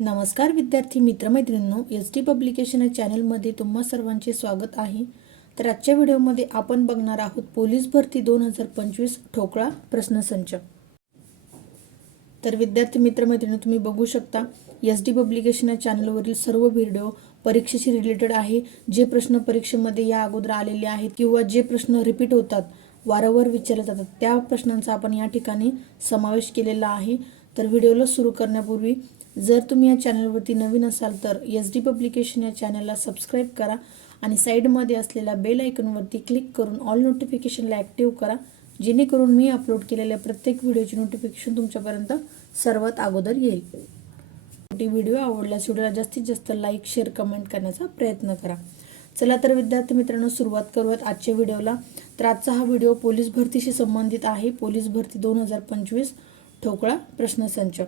नमस्कार विद्यार्थी मित्रमैत्रिणींनो, ST. Publication या चॅनलमध्ये तुम्हा सर्वांचे स्वागत आहे. तर आजच्या व्हिडिओमध्ये आपण बघणार आहोत पोलीस भरती 2025 ठोकळा प्रश्नसंच. तर विद्यार्थी मित्रमैत्रिणींनो, तुम्ही बघू शकता एस.टी. पब्लिकेशन या चॅनलवरील सर्व व्हिडिओ परीक्षेशी रिलेटेड आहे. जे प्रश्न परीक्षेमध्ये या अगोदर आलेले आहेत किंवा जे प्रश्न रिपीट होतात, वारंवार विचारले जातात, त्या प्रश्नांचा आपण या ठिकाणी समावेश केलेला आहे. तर व्हिडिओला सुरू करण्यापूर्वी जर तुम्ही या चॅनलवरती नवीन असाल तर एस.डी. पब्लिकेशन या चॅनलला सबस्क्राईब करा आणि साईडमध्ये असलेल्या बेल आयकॉनवरती क्लिक करून ऑल नोटिफिकेशनला ॲक्टिव्ह करा, जेणेकरून मी अपलोड केलेल्या प्रत्येक व्हिडिओची नोटिफिकेशन तुमच्यापर्यंत सर्वात अगोदर येईल. व्हिडिओ आवडल्यास व्हिडिओला जास्तीत जास्त लाईक, शेअर, कमेंट करण्याचा प्रयत्न करा. चला तर विद्यार्थी मित्रांनो, सुरुवात करूयात आजच्या व्हिडिओला. तर आजचा हा व्हिडिओ पोलीस भरतीशी संबंधित आहे. पोलीस भरती 2025 ठोकळा प्रश्नसंच.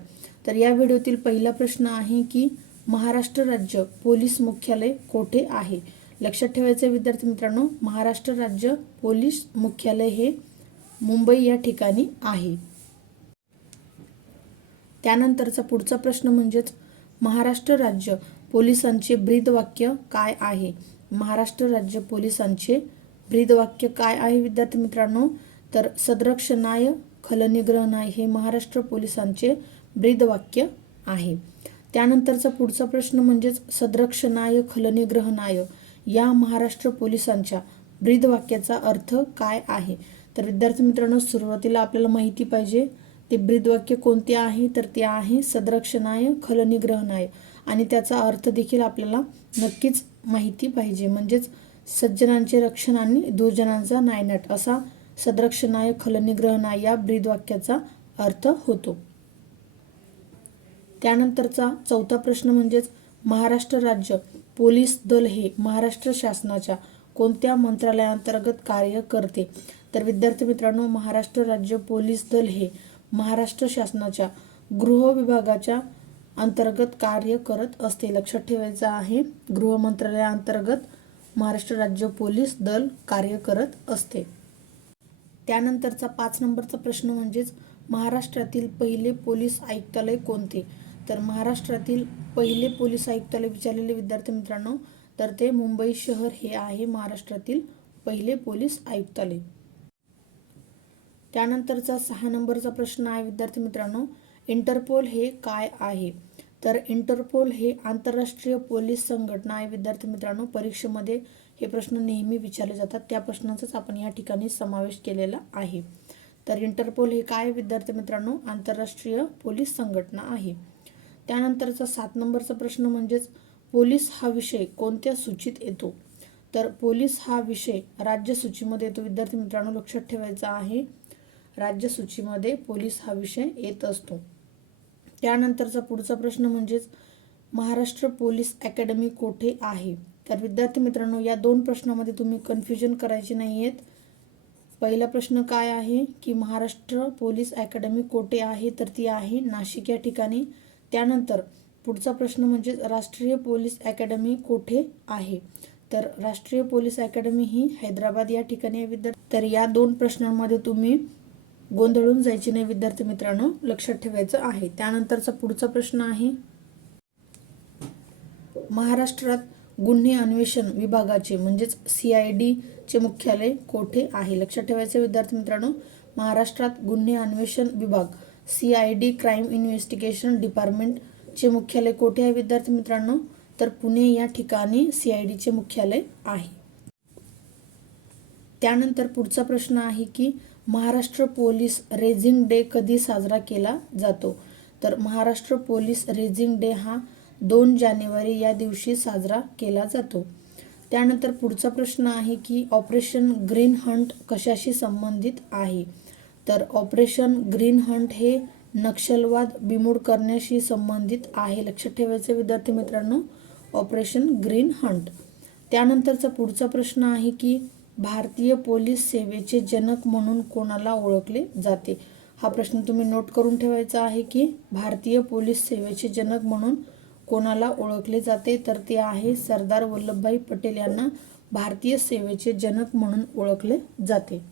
तर या व्हिडिओतील पहिला प्रश्न आहे की महाराष्ट्र राज्य पोलीस मुख्यालय कोठे आहे? लक्षात ठेवायचे विद्यार्थी मित्रांनो, महाराष्ट्र राज्य पोलीस मुख्यालय हे मुंबई या ठिकाणी आहे. त्यानंतरचा पुढचा प्रश्न म्हणजेच महाराष्ट्र राज्य पोलिसांचे ब्रीदवाक्य काय आहे? महाराष्ट्र राज्य पोलिसांचे ब्रीदवाक्य काय आहे विद्यार्थी मित्रांनो? तर सदरक्षणाय खलनिग्रहणाय हे महाराष्ट्र पोलिसांचे ब्रीदवाक्य आहे. त्यानंतरचा पुढचा प्रश्न म्हणजेच सदरक्षणाय खलनिग्रहणाय या महाराष्ट्र पोलिसांच्या ब्रीदवाक्याचा अर्थ काय आहे? तर विद्यार्थी मित्रांनो, सुरुवातीला आपल्याला माहिती पाहिजे ते ब्रीदवाक्य कोणते आहे. तर ते आहे सदरक्षणाय खलनिग्रहणाय आणि त्याचा अर्थ देखील आपल्याला नक्कीच माहिती पाहिजे. म्हणजेच सज्जनांचे रक्षण आणि दुर्जनांचा नायनाट असा सदरक्षणाय खलनिग्रहणाय या ब्रीदवाक्याचा अर्थ होतो. त्यानंतरचा चौथा प्रश्न म्हणजेच महाराष्ट्र राज्य पोलीस दल हे महाराष्ट्र शासनाच्या कोणत्या मंत्रालयाअंतर्गत कार्य करते? तर विद्यार्थी मित्रांनो, महाराष्ट्र राज्य पोलीस दल हे महाराष्ट्र शासनाच्या गृह विभागाच्या अंतर्गत कार्य करत असते. लक्षात ठेवायचं आहे, गृह मंत्रालयाअंतर्गत महाराष्ट्र राज्य पोलीस दल कार्य करत असते. त्यानंतरचा 5 नंबरचा प्रश्न म्हणजेच महाराष्ट्रातील पहिले पोलीस आयुक्तालय कोणते? तर महाराष्ट्रातील पहिले पोलीस आयुक्तालय विचारलेले विद्यार्थी मित्रांनो, तर ते मुंबई शहर हे आहे महाराष्ट्रातील पहिले पोलीस आयुक्तालय. त्यानंतरचा 6 नंबरचा प्रश्न आहे विद्यार्थी मित्रांनो, इंटरपोल हे काय आहे? तर इंटरपोल हे आंतरराष्ट्रीय पोलीस संघटना आहे विद्यार्थी मित्रांनो. परीक्षेमध्ये हे प्रश्न नेहमी विचारले जातात, त्या प्रश्नांचाच आपण या ठिकाणी समावेश केलेला आहे. तर इंटरपोल हे काय विद्यार्थी मित्रांनो? आंतरराष्ट्रीय पोलीस संघटना आहे. त्यानंतरचा 7 नंबरचा प्रश्न म्हणजेच पोलीस हा विषय कोणत्या सूचीत येतो? तर पोलीस हा विषय राज्य सूचीमध्ये येतो विद्यार्थी मित्रांनो. लक्षात ठेवायचा आहे, राज्य सूचीमध्ये पोलीस हा विषय येत असतो. त्यानंतरचा पुढचा प्रश्न म्हणजेच महाराष्ट्र पोलीस अकॅडमी कोठे आहे? तर विद्यार्थी मित्रांनो, या 2 प्रश्नामध्ये तुम्ही कन्फ्युजन करायचे नाही आहेत. पहिला प्रश्न काय आहे की महाराष्ट्र पोलीस अकॅडमी कोठे आहे? तर ती आहे नाशिक या ठिकाणी. त्यानंतर पुढचा प्रश्न म्हणजे राष्ट्रीय पोलीस अकॅडमी कोठे आहे? तर राष्ट्रीय पोलीस अकॅडमी ही हैदराबाद या ठिकाणी आहे विद्यार्थी. तर या 2 प्रश्नांमध्ये तुम्ही गोंधळून जायचे नाही विद्यार्थी मित्रांनो, लक्षात ठेवायचं आहे. त्यानंतरचा पुढचा प्रश्न आहे महाराष्ट्रात गुन्हे अन्वेषण विभागाचे म्हणजेच CID चे मुख्यालय कोठे आहे? लक्षात ठेवायचे विद्यार्थी मित्रांनो, महाराष्ट्रात गुन्हे अन्वेषण विभाग CID क्राईम इन्व्हेस्टिगेशन डिपार्टमेंट चे मुख्यालय कोठे आहे विद्यार्थी मित्रांनो? तर पुणे या ठिकाणी CID चे मुख्यालय आहे. त्यानंतर पुढचा प्रश्न आहे की महाराष्ट्र पोलीस रेझिंग डे कधी साजरा केला जातो? तर महाराष्ट्र पोलीस रेझिंग डे हा 2 जानेवारी या दिवशी साजरा केला जातो. त्यानंतर पुढचा प्रश्न आहे की ऑपरेशन ग्रीन हंट कशाशी संबंधित आहे? तर ऑपरेशन ग्रीन हंट हे नक्षलवाद बिमूड करण्याशी संबंधित आहे. लक्षात ठेवायचे विद्यार्थी मित्रांनो, ऑपरेशन ग्रीन हंट. त्यानंतरचा पुढचा प्रश्न आहे की भारतीय पोलीस सेवेचे जनक म्हणून कोणाला ओळखले जाते? हा प्रश्न तुम्ही नोट करून ठेवायचा आहे की भारतीय पोलीस सेवेचे जनक म्हणून कोणाला ओळखले जाते? तर ते आहे सरदार वल्लभभाई पटेल यांना भारतीय सेवेचे जनक म्हणून ओळखले जाते.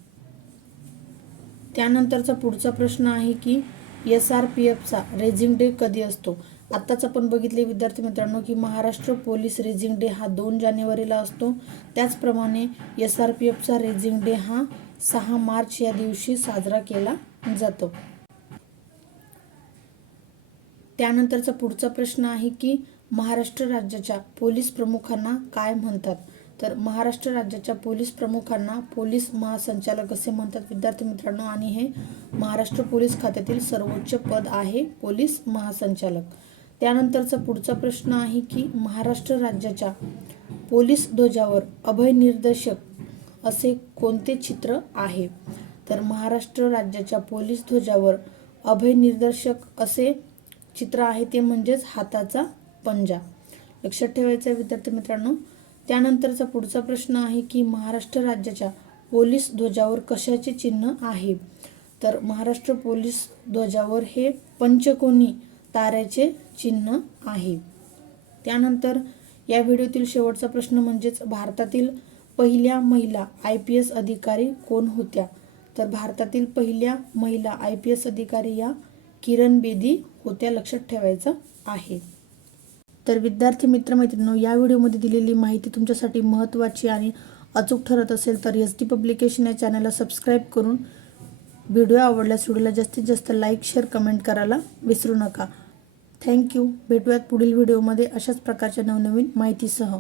त्यानंतरचा पुढचा प्रश्न आहे की SRPFचा रेझिंग डे कधी असतो? आत्ताच आपण बघितले विद्यार्थी मित्रांनो की महाराष्ट्र पोलीस रेझिंग डे हा 2 जानेवारीला असतो. त्याचप्रमाणे SRPFचा रेझिंग डे हा 6 मार्च या दिवशी साजरा केला जातो. त्यानंतरचा पुढचा प्रश्न आहे की महाराष्ट्र राज्याच्या पोलीस प्रमुखांना काय म्हणतात? तर महाराष्ट्र राज्याच्या पोलीस प्रमुखांना पोलीस महासंचालक असे म्हणतात विद्यार्थी मित्रांनो, आणि हे महाराष्ट्र पोलीस खात्यातील सर्वोच्च पद आहे पोलीस महासंचालक. त्यानंतरचा पुढचा प्रश्न आहे की महाराष्ट्र राज्याच्या पोलीस ध्वजावर अभय निर्देशक असे कोणते चित्र आहे? तर महाराष्ट्र राज्याच्या पोलीस ध्वजावर अभय निर्देशक असे चित्र आहे ते म्हणजेच हाताचा पंजा. लक्षात ठेवायचं आहे विद्यार्थी मित्रांनो. त्यानंतरचा पुढचा प्रश्न आहे की महाराष्ट्र राज्याच्या पोलीस ध्वजावर कशाचे चिन्ह आहे? तर महाराष्ट्र पोलीस ध्वजावर हे पंचकोनी ताऱ्याचे चिन्ह आहे. त्यानंतर या व्हिडिओतील शेवटचा प्रश्न म्हणजेच भारतातील पहिल्या महिला IPS अधिकारी कोण होत्या? तर भारतातील पहिल्या महिला IPS अधिकारी या किरण बेदी होत्या. लक्षात ठेवायचं आहे. तर विद्यार्थी मित्रमैत्रिणींनो, या व्हिडिओमध्ये दिलेली माहिती तुमच्यासाठी महत्त्वाची आणि अचूक ठरत असेल तर SD पब्लिकेशन या चॅनलला सबस्क्राईब करून व्हिडिओ आवडल्यास व्हिडिओला जास्तीत जास्त लाईक, शेअर, कमेंट करायला विसरू नका. थँक्यू. भेटूयात पुढील व्हिडिओमध्ये अशाच प्रकारच्या नवनवीन माहितीसह.